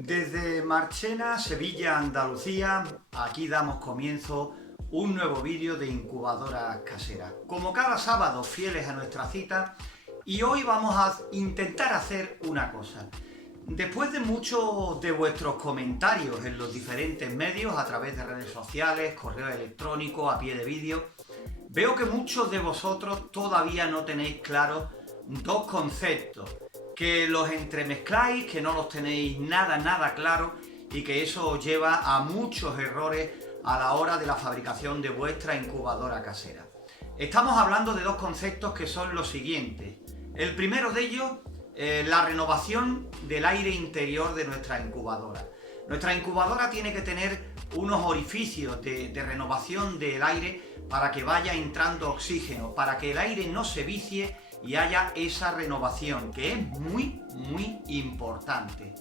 Desde Marchena, Sevilla, Andalucía, aquí damos comienzo un nuevo vídeo de incubadoras caseras. Como cada sábado, fieles a nuestra cita, y hoy vamos a intentar hacer una cosa. Después de muchos de vuestros comentarios en los diferentes medios, a través de redes sociales, correo electrónico, a pie de vídeo, veo que muchos de vosotros todavía no tenéis claros dos conceptos, que los entremezcláis, que no los tenéis nada claro y que eso os lleva a muchos errores a la hora de la fabricación de vuestra incubadora casera. Estamos hablando de dos conceptos que son los siguientes. El primero de ellos, la renovación del aire interior de nuestra incubadora. Nuestra incubadora tiene que tener unos orificios de renovación del aire para que vaya entrando oxígeno, para que el aire no se vicie y haya esa renovación, que es muy importante.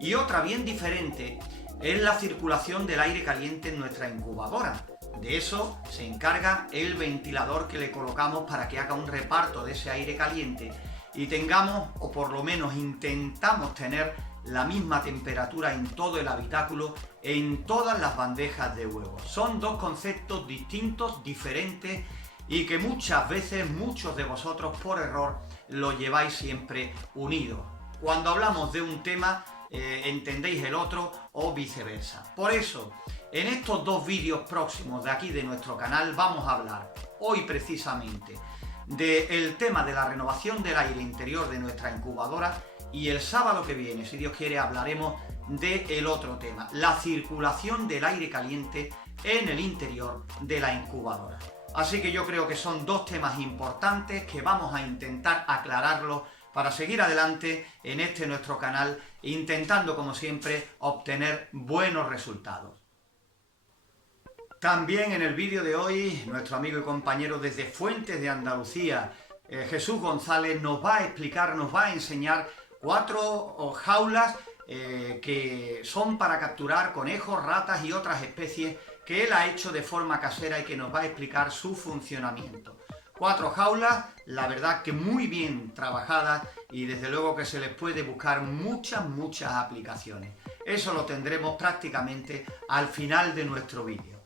Y otra bien diferente es la circulación del aire caliente en nuestra incubadora. De eso se encarga el ventilador que le colocamos para que haga un reparto de ese aire caliente y tengamos, o por lo menos intentamos tener, la misma temperatura en todo el habitáculo, en todas las bandejas de huevos. Son dos conceptos distintos, diferentes, y que muchas veces muchos de vosotros por error lo lleváis siempre unidos. Cuando hablamos de un tema entendéis el otro o viceversa. Por eso, en estos dos vídeos próximos de aquí de nuestro canal vamos a hablar hoy precisamente del tema de la renovación del aire interior de nuestra incubadora, y el sábado que viene, si Dios quiere, hablaremos del otro tema, la circulación del aire caliente en el interior de la incubadora. Así que yo creo que son dos temas importantes que vamos a intentar aclararlos para seguir adelante en este nuestro canal, intentando, como siempre, obtener buenos resultados. También en el vídeo de hoy, nuestro amigo y compañero desde Fuentes de Andalucía, Jesús González, nos va a explicar, nos va a enseñar 4 jaulas que son para capturar conejos, ratas y otras especies que él ha hecho de forma casera y que nos va a explicar su funcionamiento. 4 jaulas, la verdad que muy bien trabajadas, y desde luego que se les puede buscar muchas aplicaciones. Eso lo tendremos prácticamente al final de nuestro vídeo.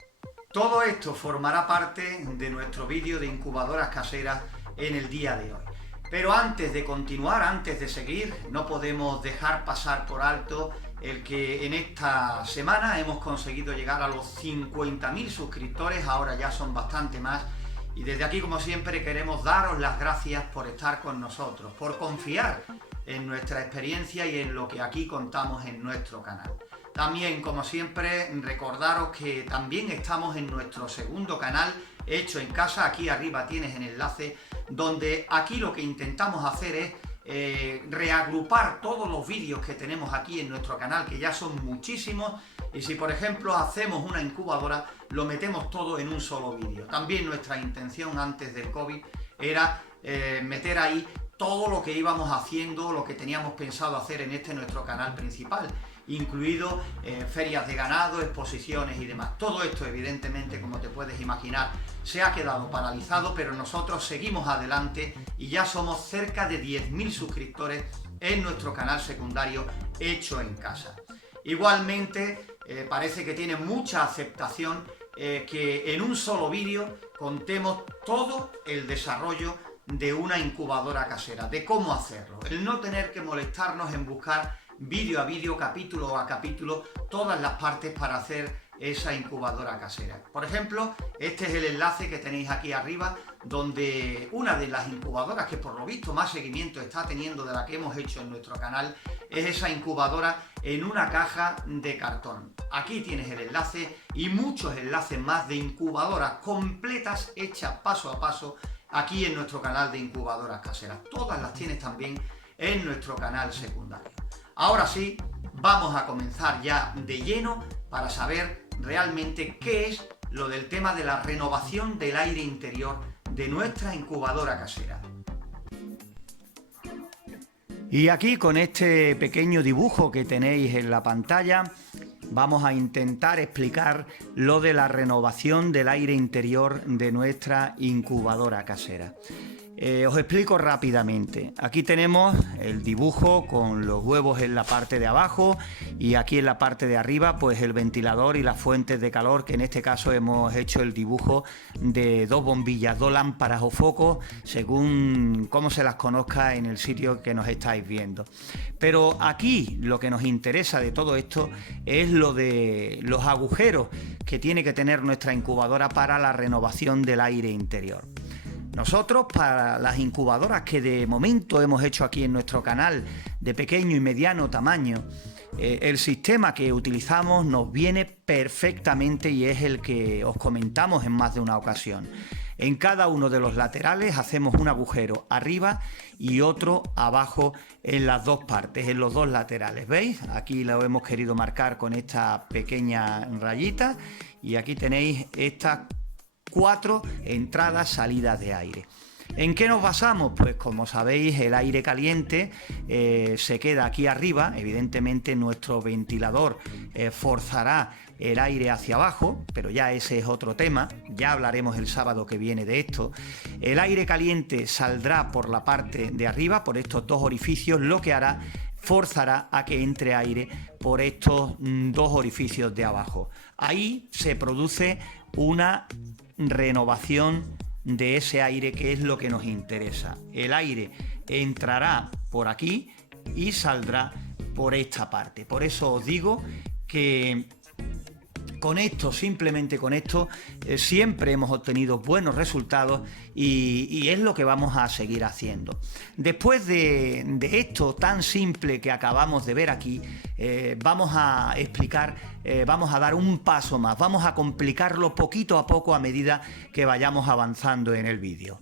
Todo esto formará parte de nuestro vídeo de incubadoras caseras en el día de hoy. Pero antes de continuar, antes de seguir, no podemos dejar pasar por alto el que en esta semana hemos conseguido llegar a los 50.000 suscriptores, ahora ya son bastante más, y desde aquí, como siempre, queremos daros las gracias por estar con nosotros, por confiar en nuestra experiencia y en lo que aquí contamos en nuestro canal. También, como siempre, recordaros que también estamos en nuestro segundo canal, Hecho en Casa. Aquí arriba tienes el enlace, donde aquí lo que intentamos hacer es reagrupar todos los vídeos que tenemos aquí en nuestro canal, que ya son muchísimos, y si por ejemplo hacemos una incubadora, lo metemos todo en un solo vídeo. También nuestra intención antes del COVID era meter ahí todo lo que íbamos haciendo, lo que teníamos pensado hacer en este nuestro canal principal, incluido ferias de ganado, exposiciones y demás. Todo esto, evidentemente, como te puedes imaginar, se ha quedado paralizado, pero nosotros seguimos adelante y ya somos cerca de 10.000 suscriptores en nuestro canal secundario Hecho en Casa. Igualmente, parece que tiene mucha aceptación que en un solo vídeo contemos todo el desarrollo de una incubadora casera, de cómo hacerlo, el no tener que molestarnos en buscar vídeo a vídeo, capítulo a capítulo, todas las partes para hacer esa incubadora casera. Por ejemplo, este es el enlace que tenéis aquí arriba, donde una de las incubadoras que por lo visto más seguimiento está teniendo de la que hemos hecho en nuestro canal es esa incubadora en una caja de cartón. Aquí tienes el enlace y muchos enlaces más de incubadoras completas hechas paso a paso aquí en nuestro canal de incubadoras caseras. Todas las tienes también en nuestro canal secundario. Ahora sí, vamos a comenzar ya de lleno para saber realmente qué es lo del tema de la renovación del aire interior de nuestra incubadora casera. Y aquí con este pequeño dibujo que tenéis en la pantalla vamos a intentar explicar lo de la renovación del aire interior de nuestra incubadora casera. Os explico rápidamente. Aquí tenemos el dibujo con los huevos en la parte de abajo y aquí en la parte de arriba pues el ventilador y las fuentes de calor, que en este caso hemos hecho el dibujo de dos bombillas, dos lámparas o focos, según cómo se las conozca en el sitio que nos estáis viendo. Pero aquí lo que nos interesa de todo esto es lo de los agujeros que tiene que tener nuestra incubadora para la renovación del aire interior. Nosotros, para las incubadoras que de momento hemos hecho aquí en nuestro canal de pequeño y mediano tamaño, el sistema que utilizamos nos viene perfectamente y es el que os comentamos en más de una ocasión. En cada uno de los laterales hacemos un agujero arriba y otro abajo en las dos partes, en los dos laterales. ¿Veis? Aquí lo hemos querido marcar con esta pequeña rayita y aquí tenéis estas 4 entradas, salidas de aire. ¿En qué nos basamos? Pues como sabéis, el aire caliente se queda aquí arriba. Evidentemente nuestro ventilador forzará el aire hacia abajo, pero ya ese es otro tema, ya hablaremos el sábado que viene de esto. El aire caliente saldrá por la parte de arriba, por estos dos orificios, lo que hará forzará a que entre aire por estos dos orificios de abajo. Ahí se produce una renovación de ese aire, que es lo que nos interesa. El aire entrará por aquí y saldrá por esta parte. Por eso os digo que con esto, simplemente con esto, siempre hemos obtenido buenos resultados y es lo que vamos a seguir haciendo. Después de esto tan simple que acabamos de ver aquí, vamos a explicar, vamos a dar un paso más, vamos a complicarlo poquito a poco a medida que vayamos avanzando en el vídeo.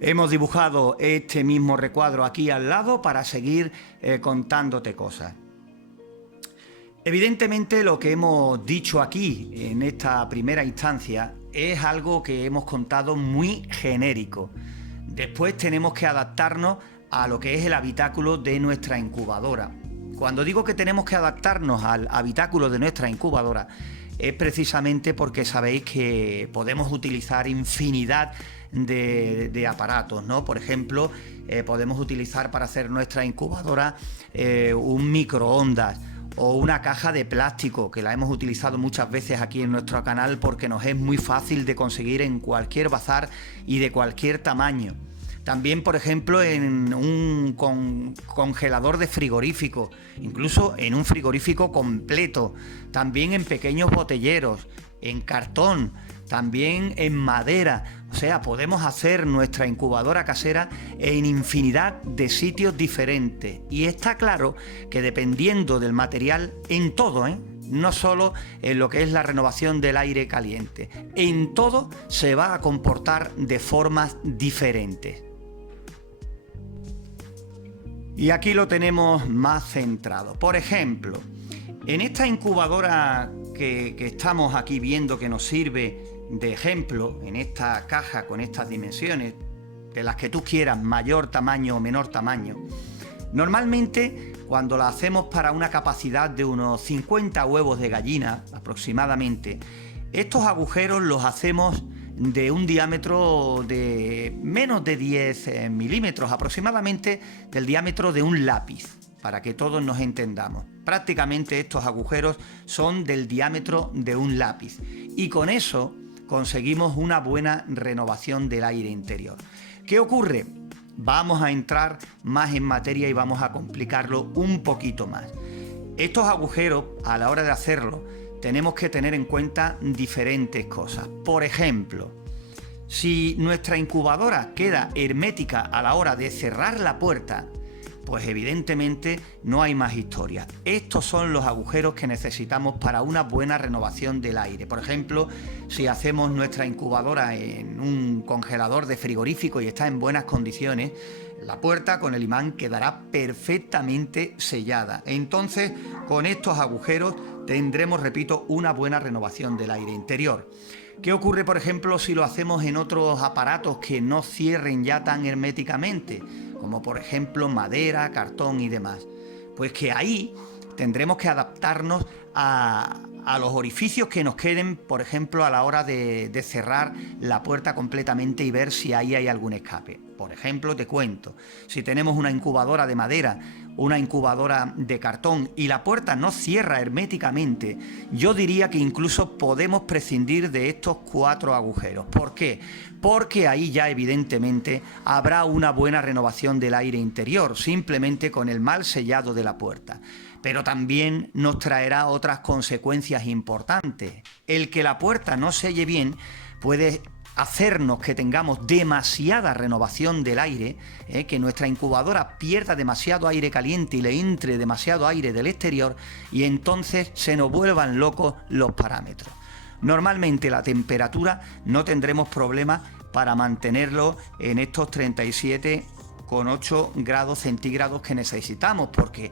Hemos dibujado este mismo recuadro aquí al lado para seguir contándote cosas. Evidentemente lo que hemos dicho aquí en esta primera instancia es algo que hemos contado muy genérico. Después tenemos que adaptarnos a lo que es el habitáculo de nuestra incubadora. Cuando digo que tenemos que adaptarnos al habitáculo de nuestra incubadora es precisamente porque sabéis que podemos utilizar infinidad de aparatos, ¿no? Por ejemplo, podemos utilizar para hacer nuestra incubadora un microondas o una caja de plástico, que la hemos utilizado muchas veces aquí en nuestro canal porque nos es muy fácil de conseguir en cualquier bazar y de cualquier tamaño. También, por ejemplo, en un congelador de frigorífico, incluso en un frigorífico completo, también en pequeños botelleros, en cartón, también en madera. O sea, podemos hacer nuestra incubadora casera en infinidad de sitios diferentes. Y está claro que dependiendo del material, en todo, no solo en lo que es la renovación del aire caliente, en todo se va a comportar de formas diferentes. Y aquí lo tenemos más centrado. Por ejemplo, en esta incubadora que estamos aquí viendo, que nos sirve de ejemplo, en esta caja con estas dimensiones, de las que tú quieras, mayor tamaño o menor tamaño, normalmente cuando la hacemos para una capacidad de unos 50 huevos de gallina aproximadamente, estos agujeros los hacemos de un diámetro de menos de 10 milímetros, aproximadamente del diámetro de un lápiz, para que todos nos entendamos. Prácticamente estos agujeros son del diámetro de un lápiz y con eso conseguimos una buena renovación del aire interior. ¿Qué ocurre? Vamos a entrar más en materia y vamos a complicarlo un poquito más. Estos agujeros, a la hora de hacerlo, tenemos que tener en cuenta diferentes cosas. Por ejemplo, si nuestra incubadora queda hermética a la hora de cerrar la puerta, pues evidentemente no hay más historia. Estos son los agujeros que necesitamos para una buena renovación del aire. Por ejemplo, si hacemos nuestra incubadora en un congelador de frigorífico y está en buenas condiciones, la puerta con el imán quedará perfectamente sellada. Entonces, con estos agujeros tendremos, repito, una buena renovación del aire interior. ¿Qué ocurre, por ejemplo, si lo hacemos en otros aparatos que no cierren ya tan herméticamente? como por ejemplo madera, cartón y demás. Pues que ahí tendremos que adaptarnos a los orificios que nos queden, por ejemplo, a la hora de cerrar la puerta completamente y ver si ahí hay algún escape. Por ejemplo, te cuento, si tenemos una incubadora de madera, una incubadora de cartón y la puerta no cierra herméticamente, yo diría que incluso podemos prescindir de estos 4 agujeros. ¿Por qué? Porque ahí ya evidentemente habrá una buena renovación del aire interior, simplemente con el mal sellado de la puerta. Pero también nos traerá otras consecuencias importantes. El que la puerta no selle bien puede hacernos que tengamos demasiada renovación del aire, que nuestra incubadora pierda demasiado aire caliente y le entre demasiado aire del exterior, y entonces se nos vuelvan locos los parámetros. Normalmente la temperatura no tendremos problemas para mantenerlo en estos 37,8 grados centígrados que necesitamos, porque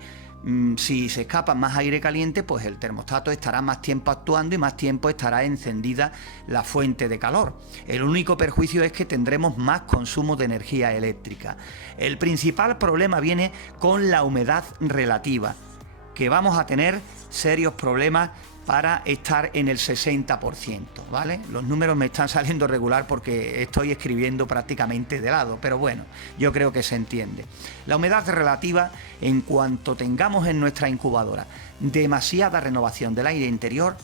si se escapa más aire caliente, pues el termostato estará más tiempo actuando y más tiempo estará encendida la fuente de calor. El único perjuicio es que tendremos más consumo de energía eléctrica. El principal problema viene con la humedad relativa, que vamos a tener serios problemas para estar en el 60%, ¿vale? Los números me están saliendo regular porque estoy escribiendo prácticamente de lado, pero bueno, yo creo que se entiende. La humedad relativa, en cuanto tengamos en nuestra incubadora demasiada renovación del aire interior,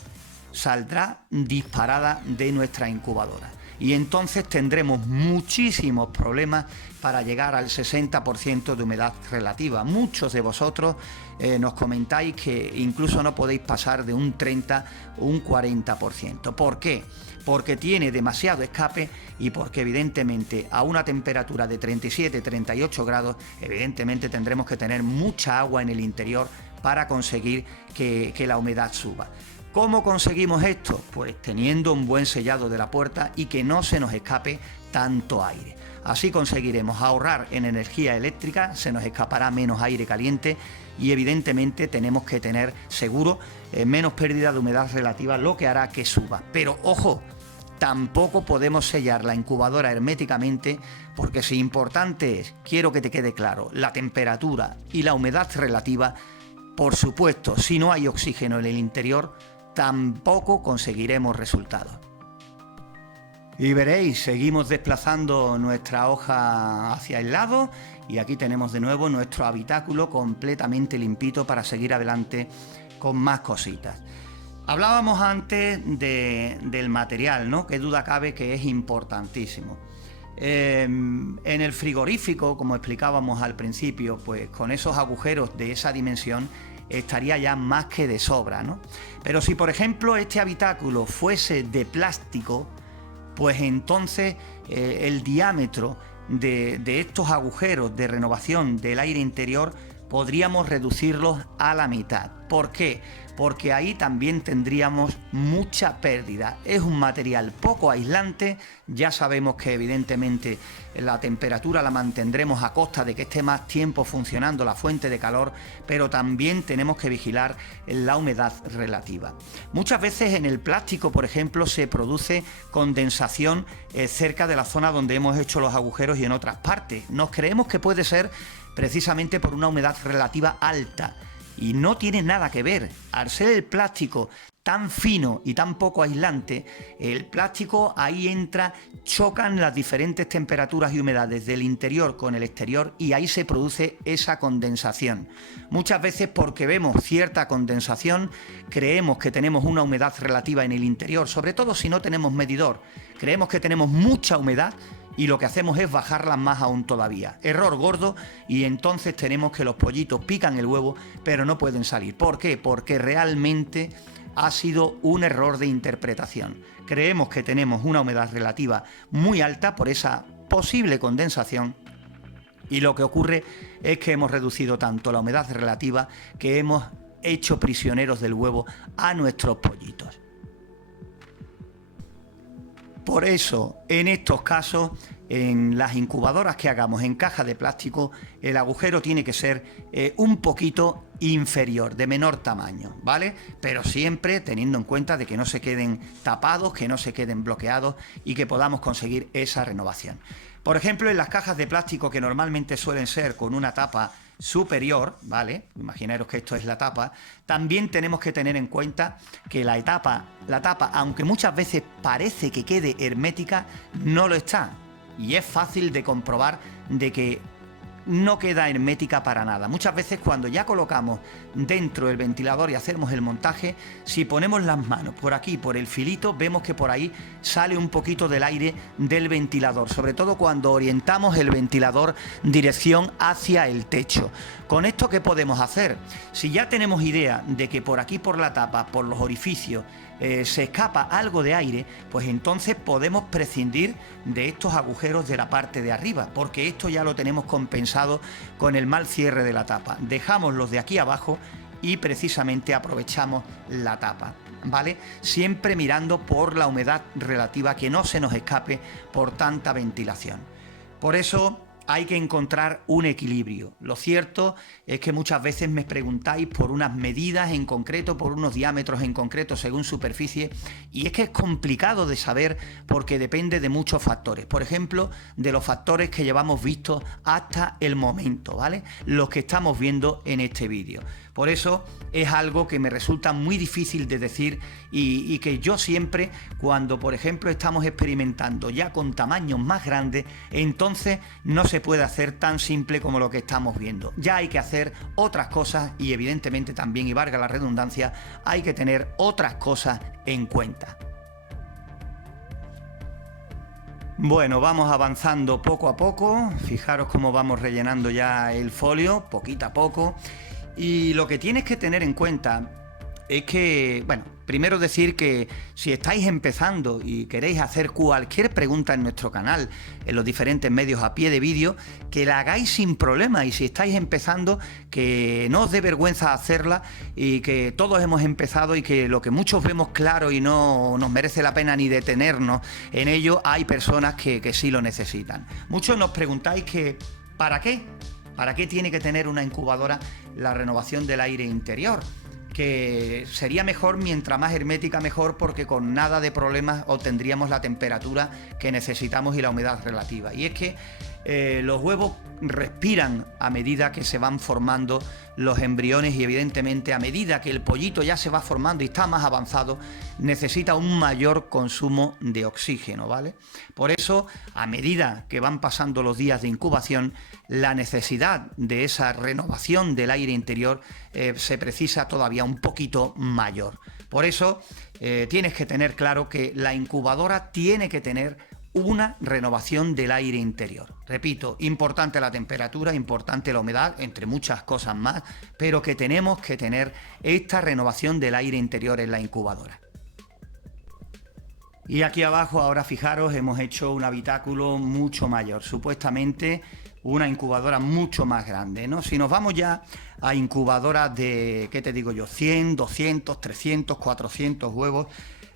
saldrá disparada de nuestra incubadora. Y entonces tendremos muchísimos problemas para llegar al 60% de humedad relativa. Muchos de vosotros nos comentáis que incluso no podéis pasar de un 30 o un 40%. ¿Por qué? Porque tiene demasiado escape y porque evidentemente a una temperatura de 37-38 grados, evidentemente tendremos que tener mucha agua en el interior para conseguir que la humedad suba. ¿Cómo conseguimos esto? Pues teniendo un buen sellado de la puerta y que no se nos escape tanto aire. Así conseguiremos ahorrar en energía eléctrica, se nos escapará menos aire caliente y evidentemente tenemos que tener seguro menos pérdida de humedad relativa, lo que hará que suba. Pero ojo, tampoco podemos sellar la incubadora herméticamente, porque si importante es, quiero que te quede claro, la temperatura y la humedad relativa, por supuesto, si no hay oxígeno en el interior, tampoco conseguiremos resultados. Y veréis, seguimos desplazando nuestra hoja hacia el lado y aquí tenemos de nuevo nuestro habitáculo completamente limpito para seguir adelante con más cositas. Hablábamos antes del material, ¿no? Qué duda cabe que es importantísimo. En el frigorífico, como explicábamos al principio, pues con esos agujeros de esa dimensión estaría ya más que de sobra, ¿no? Pero si por ejemplo este habitáculo fuese de plástico, pues entonces el diámetro de estos agujeros de renovación del aire interior podríamos reducirlos a la mitad. ¿Por qué? Porque ahí también tendríamos mucha pérdida. Es un material poco aislante, ya sabemos que evidentemente la temperatura la mantendremos a costa de que esté más tiempo funcionando la fuente de calor, pero también tenemos que vigilar la humedad relativa. Muchas veces en el plástico, por ejemplo, se produce condensación cerca de la zona donde hemos hecho los agujeros y en otras partes. Nos creemos que puede ser precisamente por una humedad relativa alta. Y no tiene nada que ver. Al ser el plástico tan fino y tan poco aislante, el plástico ahí entra, chocan las diferentes temperaturas y humedades del interior con el exterior y ahí se produce esa condensación. Muchas veces porque vemos cierta condensación, creemos que tenemos una humedad relativa en el interior, sobre todo si no tenemos medidor. Creemos que tenemos mucha humedad y lo que hacemos es bajarlas más aún todavía. Error gordo, y entonces tenemos que los pollitos pican el huevo pero no pueden salir. ¿Por qué? Porque realmente ha sido un error de interpretación. Creemos que tenemos una humedad relativa muy alta por esa posible condensación y lo que ocurre es que hemos reducido tanto la humedad relativa que hemos hecho prisioneros del huevo a nuestros pollitos. Por eso, en estos casos, en las incubadoras que hagamos en caja de plástico, el agujero tiene que ser un poquito inferior, de menor tamaño, ¿vale? Pero siempre teniendo en cuenta de que no se queden tapados, que no se queden bloqueados y que podamos conseguir esa renovación. Por ejemplo, en las cajas de plástico que normalmente suelen ser con una tapa superior, ¿vale? Imaginaros que esto es la tapa. También tenemos que tener en cuenta que la tapa, aunque muchas veces parece que quede hermética, no lo está. Y es fácil de comprobar de que no queda hermética para nada. Muchas veces cuando ya colocamos dentro el ventilador y hacemos el montaje, si ponemos las manos por aquí, por el filito, vemos que por ahí sale un poquito del aire del ventilador, sobre todo cuando orientamos el ventilador dirección hacia el techo. Con esto, ¿qué podemos hacer? Si ya tenemos idea de que por aquí, por la tapa, por los orificios, se escapa algo de aire, pues entonces podemos prescindir de estos agujeros de la parte de arriba, porque esto ya lo tenemos compensado con el mal cierre de la tapa. Dejamos los de aquí abajo y precisamente aprovechamos la tapa, ¿vale? Siempre mirando por la humedad relativa, que no se nos escape por tanta ventilación. Por eso hay que encontrar un equilibrio. Lo cierto es que muchas veces me preguntáis por unas medidas en concreto, por unos diámetros en concreto según superficie, y es que es complicado de saber porque depende de muchos factores. Por ejemplo, de los factores que llevamos vistos hasta el momento, ¿vale? Los que estamos viendo en este vídeo. Por eso es algo que me resulta muy difícil de decir y que yo siempre, cuando por ejemplo estamos experimentando ya con tamaños más grandes, entonces no se puede hacer tan simple como lo que estamos viendo. Ya hay que hacer otras cosas y evidentemente también, y valga la redundancia, hay que tener otras cosas en cuenta. Bueno, vamos avanzando poco a poco. Fijaros cómo vamos rellenando ya el folio, poquito a poco. Y lo que tienes que tener en cuenta es que, bueno, primero decir que si estáis empezando y queréis hacer cualquier pregunta en nuestro canal, en los diferentes medios a pie de vídeo, que la hagáis sin problema, y si estáis empezando, que no os dé vergüenza hacerla, y que todos hemos empezado y que lo que muchos vemos claro y no nos merece la pena ni detenernos en ello, hay personas que sí lo necesitan. Muchos nos preguntáis que ¿para qué? ¿Para qué tiene que tener una incubadora la renovación del aire interior? Que sería mejor, mientras más hermética mejor, porque con nada de problemas obtendríamos la temperatura que necesitamos y la humedad relativa. Y es que los huevos respiran a medida que se van formando los embriones, y evidentemente a medida que el pollito ya se va formando y está más avanzado, necesita un mayor consumo de oxígeno, ¿vale? Por eso, a medida que van pasando los días de incubación, la necesidad de esa renovación del aire interior se precisa todavía un poquito mayor. Por eso tienes que tener claro que la incubadora tiene que tener una renovación del aire interior. Repito, importante la temperatura, importante la humedad, entre muchas cosas más, pero que tenemos que tener esta renovación del aire interior en la incubadora. Y aquí abajo, ahora fijaros, hemos hecho un habitáculo mucho mayor, supuestamente una incubadora mucho más grande, ¿no? Si nos vamos ya a incubadoras de, ¿qué te digo yo?, 100, 200, 300, 400 huevos,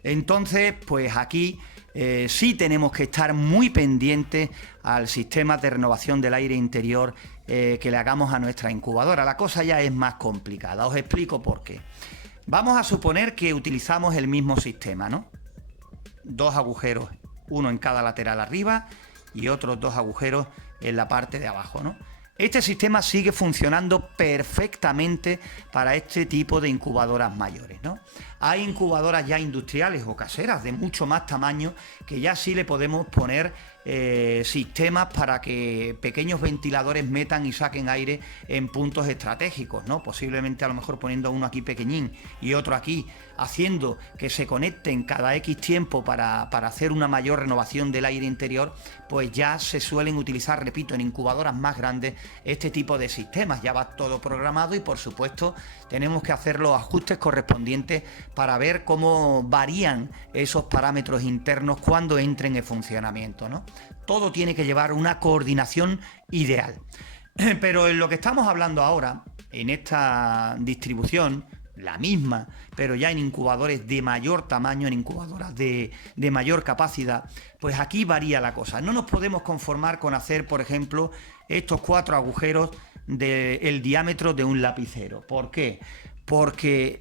entonces, pues aquí sí tenemos que estar muy pendientes al sistema de renovación del aire interior que le hagamos a nuestra incubadora. La cosa ya es más complicada, os explico por qué. Vamos a suponer que utilizamos el mismo sistema, ¿no? Dos agujeros, uno en cada lateral arriba y otros dos agujeros en la parte de abajo, ¿no? Este sistema sigue funcionando perfectamente para este tipo de incubadoras mayores, ¿no? Hay incubadoras ya industriales o caseras de mucho más tamaño que ya sí le podemos poner sistemas para que pequeños ventiladores metan y saquen aire en puntos estratégicos, ¿no? Posiblemente a lo mejor poniendo uno aquí pequeñín y otro aquí, haciendo que se conecten cada X tiempo para hacer una mayor renovación del aire interior, pues ya se suelen utilizar, repito, en incubadoras más grandes este tipo de sistemas. Ya va todo programado y por supuesto tenemos que hacer los ajustes correspondientes para ver cómo varían esos parámetros internos cuando entren en funcionamiento, ¿no? Todo tiene que llevar una coordinación ideal. Pero en lo que estamos hablando ahora, en esta distribución, la misma, pero ya en incubadores de mayor tamaño, en incubadoras de mayor capacidad, pues aquí varía la cosa. No nos podemos conformar con hacer, por ejemplo, estos 4 agujeros del diámetro de un lapicero. ¿Por qué? Porque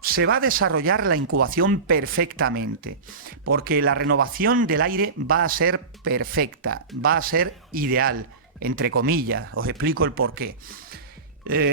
se va a desarrollar la incubación perfectamente, porque la renovación del aire va a ser perfecta, va a ser ideal, entre comillas. Os explico el porqué.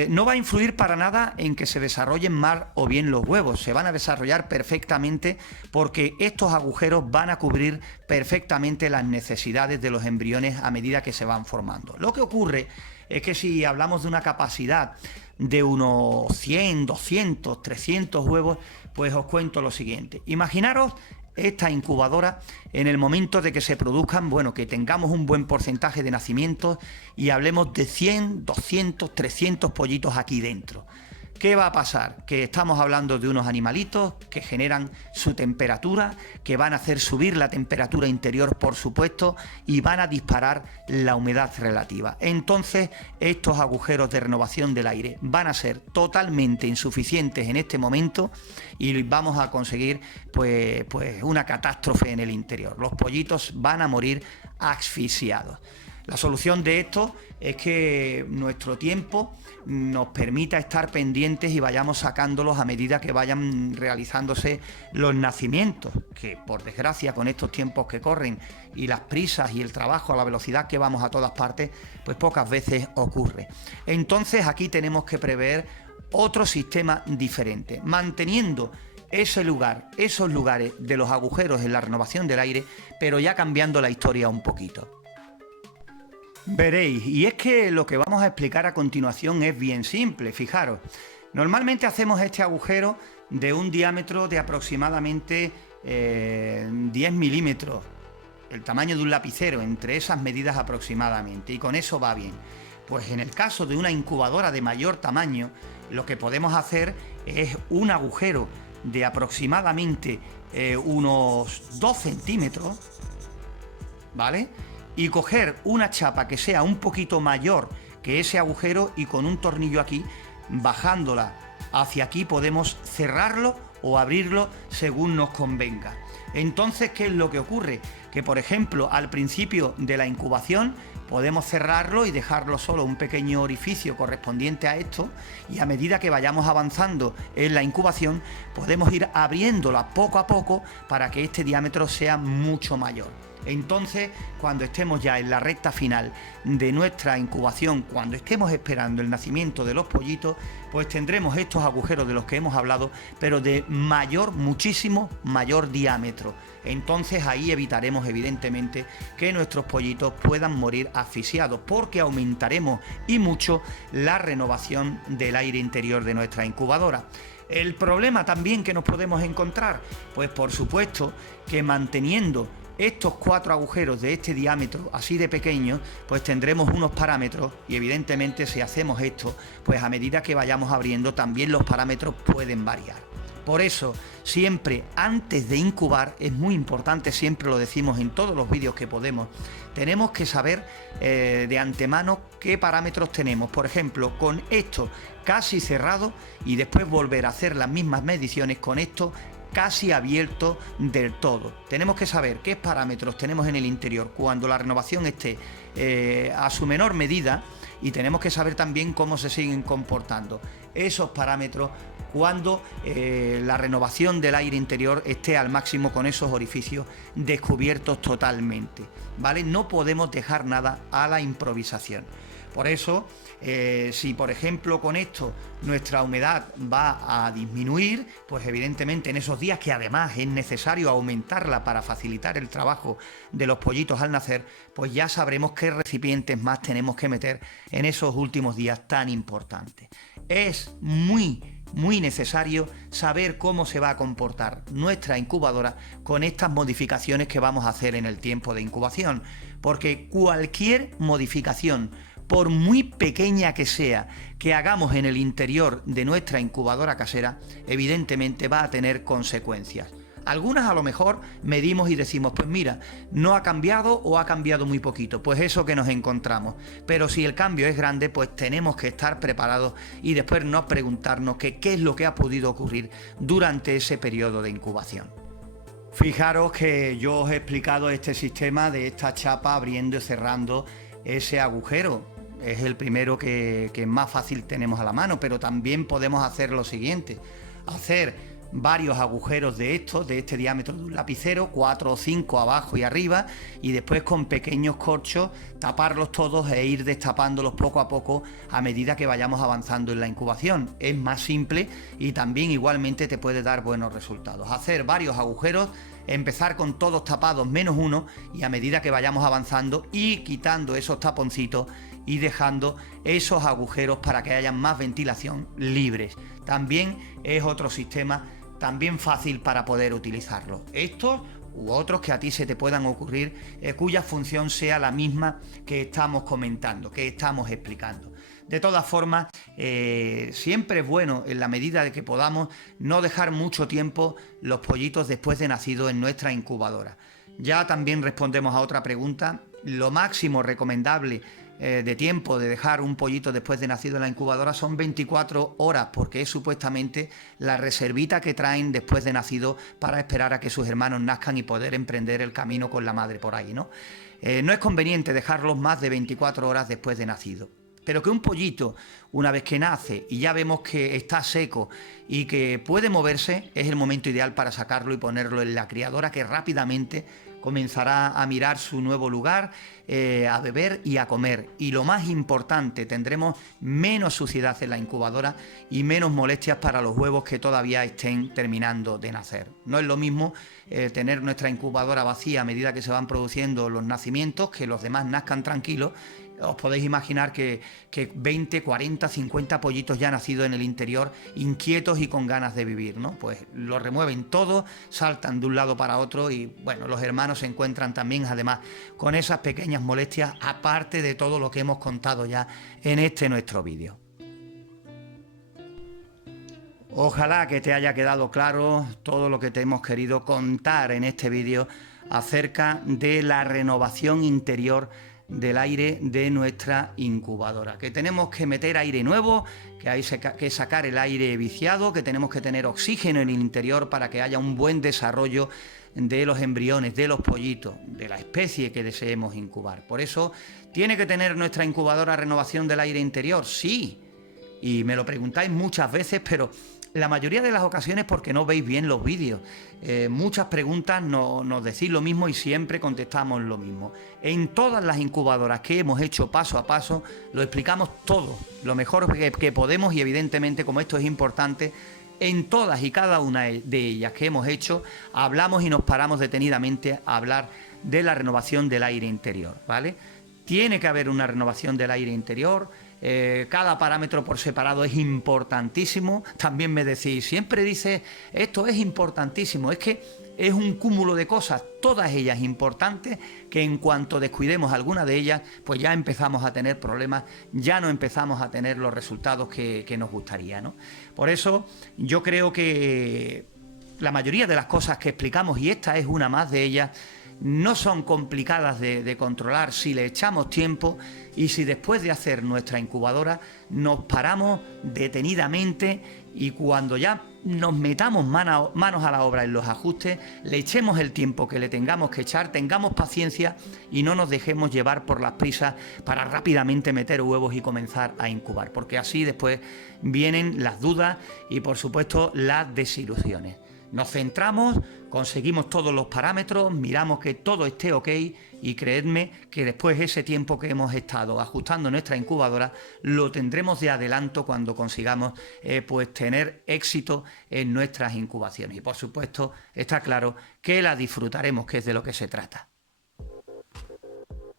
No va a influir para nada en que se desarrollen mal o bien los huevos, se van a desarrollar perfectamente porque estos agujeros van a cubrir perfectamente las necesidades de los embriones a medida que se van formando. Lo que ocurre es que si hablamos de una capacidad de unos 100, 200, 300 huevos, pues os cuento lo siguiente. Imaginaros esta incubadora en el momento de que se produzcan, bueno, que tengamos un buen porcentaje de nacimientos y hablemos de 100, 200, 300 pollitos aquí dentro. ¿Qué va a pasar? Que estamos hablando de unos animalitos que generan su temperatura, que van a hacer subir la temperatura interior, por supuesto, y van a disparar la humedad relativa. Entonces, estos agujeros de renovación del aire van a ser totalmente insuficientes en este momento y vamos a conseguir pues una catástrofe en el interior. Los pollitos van a morir asfixiados. La solución de esto es que nuestro tiempo nos permita estar pendientes y vayamos sacándolos a medida que vayan realizándose los nacimientos, que por desgracia con estos tiempos que corren y las prisas y el trabajo a la velocidad que vamos a todas partes, pues pocas veces ocurre. Entonces aquí tenemos que prever otro sistema diferente, manteniendo ese lugar, esos lugares de los agujeros en la renovación del aire, pero ya cambiando la historia un poquito. Veréis, y es que lo que vamos a explicar a continuación es bien simple, fijaros. Normalmente hacemos este agujero de un diámetro de aproximadamente 10 milímetros, el tamaño de un lapicero, entre esas medidas aproximadamente, y con eso va bien. Pues en el caso de una incubadora de mayor tamaño, lo que podemos hacer es un agujero de aproximadamente unos 2 centímetros, ¿vale? Y coger una chapa que sea un poquito mayor que ese agujero y con un tornillo aquí, bajándola hacia aquí, podemos cerrarlo o abrirlo según nos convenga. Entonces, ¿qué es lo que ocurre? Que, por ejemplo, al principio de la incubación podemos cerrarlo y dejarlo solo un pequeño orificio correspondiente a esto, y a medida que vayamos avanzando en la incubación podemos ir abriéndola poco a poco para que este diámetro sea mucho mayor. Entonces, cuando estemos ya en la recta final de nuestra incubación, cuando estemos esperando el nacimiento de los pollitos, pues tendremos estos agujeros de los que hemos hablado, pero de muchísimo mayor diámetro. Entonces ahí evitaremos evidentemente que nuestros pollitos puedan morir asfixiados, porque aumentaremos y mucho la renovación del aire interior de nuestra incubadora. El problema también que nos podemos encontrar, pues por supuesto que manteniendo estos 4 agujeros de este diámetro así de pequeños, pues tendremos unos parámetros, y evidentemente si hacemos esto, pues a medida que vayamos abriendo también los parámetros pueden variar. Por eso, siempre antes de incubar, es muy importante, siempre lo decimos en todos los vídeos que podemos, tenemos que saber de antemano qué parámetros tenemos. Por ejemplo, con esto casi cerrado y después volver a hacer las mismas mediciones con esto casi abierto del todo. Tenemos que saber qué parámetros tenemos en el interior cuando la renovación esté a su menor medida, y tenemos que saber también cómo se siguen comportando esos parámetros cuando la renovación del aire interior esté al máximo con esos orificios descubiertos totalmente, ¿vale? No podemos dejar nada a la improvisación. Por eso, si por ejemplo con esto nuestra humedad va a disminuir, pues evidentemente en esos días, que además es necesario aumentarla para facilitar el trabajo de los pollitos al nacer, pues ya sabremos qué recipientes más tenemos que meter en esos últimos días tan importantes. Es muy necesario saber cómo se va a comportar nuestra incubadora con estas modificaciones que vamos a hacer en el tiempo de incubación, porque cualquier modificación, por muy pequeña que sea, que hagamos en el interior de nuestra incubadora casera, evidentemente va a tener consecuencias. Algunas a lo mejor medimos y decimos, pues mira, no ha cambiado o ha cambiado muy poquito, pues eso que nos encontramos. Pero si el cambio es grande, pues tenemos que estar preparados y después no preguntarnos qué es lo que ha podido ocurrir durante ese periodo de incubación. Fijaros que yo os he explicado este sistema de esta chapa abriendo y cerrando ese agujero. Es el primero que más fácil tenemos a la mano, pero también podemos hacer lo siguiente: hacer varios agujeros de estos, de este diámetro de un lapicero, 4 o 5 abajo y arriba, y después con pequeños corchos taparlos todos e ir destapándolos poco a poco a medida que vayamos avanzando en la incubación. Es más simple y también igualmente te puede dar buenos resultados. Hacer varios agujeros, empezar con todos tapados menos uno, y a medida que vayamos avanzando ir quitando esos taponcitos y dejando esos agujeros para que haya más ventilación libres. También es otro sistema también fácil para poder utilizarlo. Estos u otros que a ti se te puedan ocurrir, cuya función sea la misma que estamos comentando, que estamos explicando. De todas formas, siempre es bueno, en la medida de que podamos, no dejar mucho tiempo los pollitos después de nacido en nuestra incubadora. Ya también respondemos a otra pregunta: lo máximo recomendable de tiempo de dejar un pollito después de nacido en la incubadora son 24 horas, porque es supuestamente la reservita que traen después de nacido para esperar a que sus hermanos nazcan y poder emprender el camino con la madre por ahí, ¿no? No es conveniente dejarlos más de 24 horas después de nacido. Pero que un pollito, una vez que nace y ya vemos que está seco y que puede moverse, es el momento ideal para sacarlo y ponerlo en la criadora, que rápidamente comenzará a mirar su nuevo lugar, a beber y a comer. Y lo más importante, tendremos menos suciedad en la incubadora y menos molestias para los huevos que todavía estén terminando de nacer. No es lo mismo tener nuestra incubadora vacía a medida que se van produciendo los nacimientos, que los demás nazcan tranquilos. Os podéis imaginar que 20, 40, 50 pollitos ya nacidos en el interior, inquietos y con ganas de vivir, ¿no? Pues lo remueven todo, saltan de un lado para otro y, bueno, los hermanos se encuentran también, además, con esas pequeñas molestias, aparte de todo lo que hemos contado ya en este nuestro vídeo. Ojalá que te haya quedado claro todo lo que te hemos querido contar en este vídeo acerca de la renovación interior del aire de nuestra incubadora, que tenemos que meter aire nuevo, que hay que sacar el aire viciado, que tenemos que tener oxígeno en el interior para que haya un buen desarrollo de los embriones, de los pollitos, de la especie que deseemos incubar. Por eso, ¿tiene que tener nuestra incubadora renovación del aire interior? Sí, y me lo preguntáis muchas veces, pero la mayoría de las ocasiones porque no veis bien los vídeos. Muchas preguntas nos decís lo mismo y siempre contestamos lo mismo. En todas las incubadoras que hemos hecho paso a paso, lo explicamos todo, lo mejor que podemos, y evidentemente, como esto es importante, en todas y cada una de ellas que hemos hecho, hablamos y nos paramos detenidamente a hablar de la renovación del aire interior, ¿vale? Tiene que haber una renovación del aire interior. Cada parámetro por separado es importantísimo. También me decís, siempre dices, esto es importantísimo. Es que es un cúmulo de cosas, todas ellas importantes, que en cuanto descuidemos alguna de ellas, pues ya empezamos a tener problemas, ya no empezamos a tener los resultados que nos gustaría, ¿no? Por eso yo creo que la mayoría de las cosas que explicamos, y esta es una más de ellas, no son complicadas de controlar si le echamos tiempo y si después de hacer nuestra incubadora nos paramos detenidamente y cuando ya nos metamos manos a la obra en los ajustes, le echemos el tiempo que le tengamos que echar, tengamos paciencia y no nos dejemos llevar por las prisas para rápidamente meter huevos y comenzar a incubar, porque así después vienen las dudas y, por supuesto, las desilusiones. Nos centramos, conseguimos todos los parámetros, miramos que todo esté ok y creedme que después ese tiempo que hemos estado ajustando nuestra incubadora lo tendremos de adelanto cuando consigamos pues tener éxito en nuestras incubaciones. Y por supuesto está claro que la disfrutaremos, que es de lo que se trata.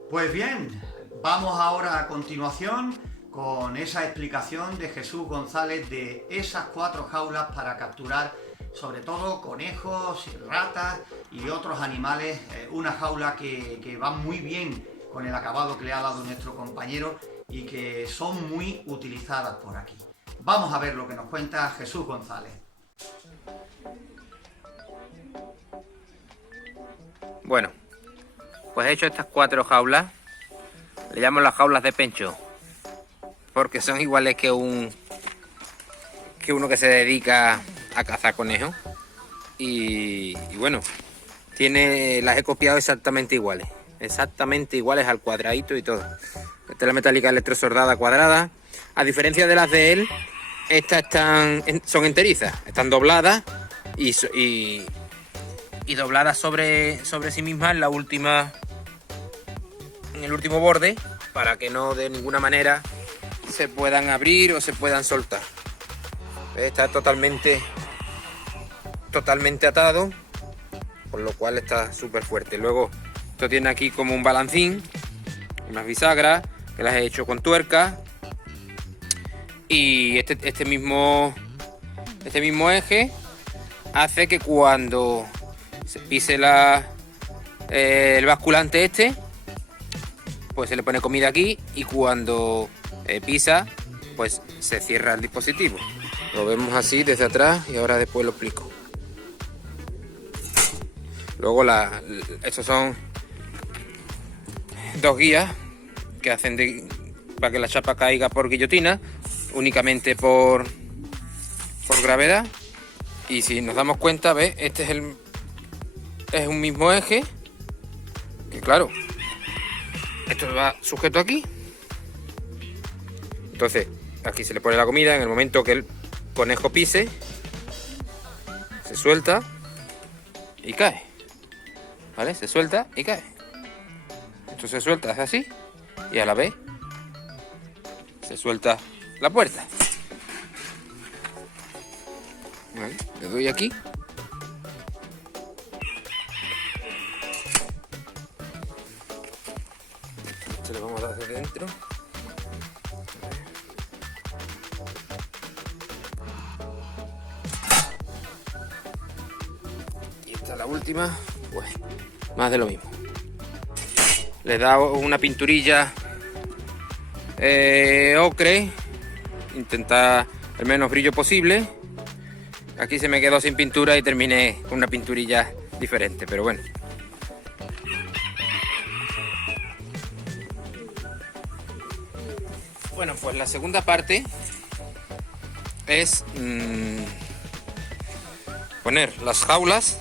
Pues bien, vamos ahora a continuación con esa explicación de Jesús González de esas 4 jaulas para capturar sobre todo conejos, ratas y otros animales, una jaula que va muy bien con el acabado que le ha dado nuestro compañero y que son muy utilizadas por aquí. Vamos a ver lo que nos cuenta Jesús González. Pues he hecho estas 4 jaulas. Le llamo las jaulas de Pencho, porque son iguales que uno que se dedica a cazar conejos. Y bueno, las he copiado exactamente iguales al cuadradito y todo. Esta es la metálica electrosordada cuadrada. A diferencia de las de él, estas son enterizas, están dobladas y dobladas sobre sí mismas en el último borde, para que no de ninguna manera se puedan abrir o se puedan soltar. Está totalmente atado, por lo cual está súper fuerte. Luego esto tiene aquí como un balancín, unas bisagras que las he hecho con tuerca, y este mismo eje hace que cuando se pise el basculante pues se le pone comida aquí, y cuando pisa pues se cierra el dispositivo. Lo vemos así desde atrás y ahora después lo explico. Luego estos son 2 guías que hacen para que la chapa caiga por guillotina, únicamente por gravedad. Y si nos damos cuenta, ¿ves? Este es un mismo eje, que claro, esto va sujeto aquí. Entonces aquí se le pone la comida. En el momento que el conejo pise, se suelta y cae, ¿vale? Se suelta y cae. Esto se suelta, hace así, y a la vez se suelta la puerta. ¿Vale? Le doy aquí. Esto le vamos a dar desde dentro. Y esta es la última, pues más de lo mismo. Le he dado una pinturilla ocre, intentar el menos brillo posible. Aquí se me quedó sin pintura y terminé con una pinturilla diferente, pero bueno. Bueno, pues la segunda parte es poner las jaulas.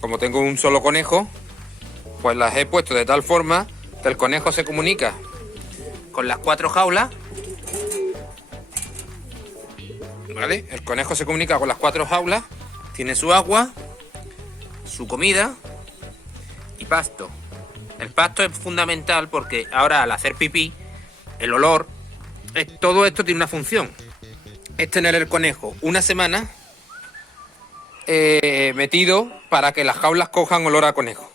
Como tengo un solo conejo, pues las he puesto de tal forma que el conejo se comunica con las 4 jaulas. ¿Vale? El conejo se comunica con las 4 jaulas, tiene su agua, su comida y pasto. El pasto es fundamental porque ahora al hacer pipí, el olor, todo esto tiene una función. Es tener el conejo una semana metido para que las jaulas cojan olor a conejo.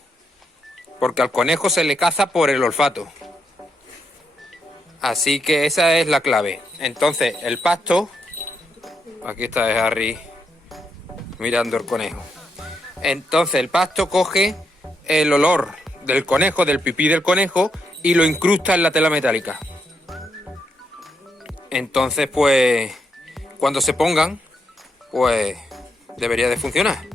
Porque al conejo se le caza por el olfato. Así que esa es la clave. Entonces el pasto... Aquí está Harry mirando el conejo. Entonces el pasto coge el olor del conejo, del pipí del conejo, y lo incrusta en la tela metálica. Entonces, pues, cuando se pongan, pues debería de funcionar.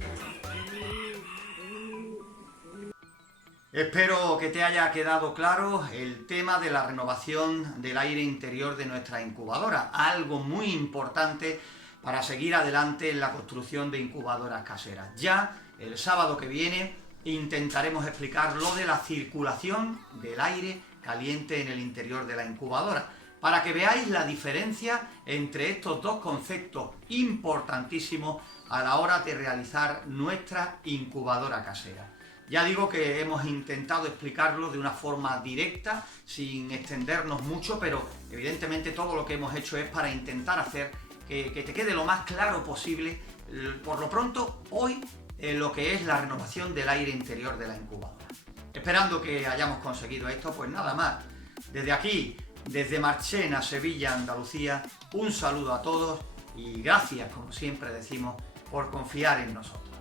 Espero que te haya quedado claro el tema de la renovación del aire interior de nuestra incubadora, algo muy importante para seguir adelante en la construcción de incubadoras caseras. Ya el sábado que viene intentaremos explicar lo de la circulación del aire caliente en el interior de la incubadora, para que veáis la diferencia entre estos dos conceptos importantísimos a la hora de realizar nuestra incubadora casera. Ya digo que hemos intentado explicarlo de una forma directa, sin extendernos mucho, pero evidentemente todo lo que hemos hecho es para intentar hacer que te quede lo más claro posible, por lo pronto, hoy, lo que es la renovación del aire interior de la incubadora. Esperando que hayamos conseguido esto, pues nada más. Desde aquí, desde Marchena, Sevilla, Andalucía, un saludo a todos y gracias, como siempre decimos, por confiar en nosotros.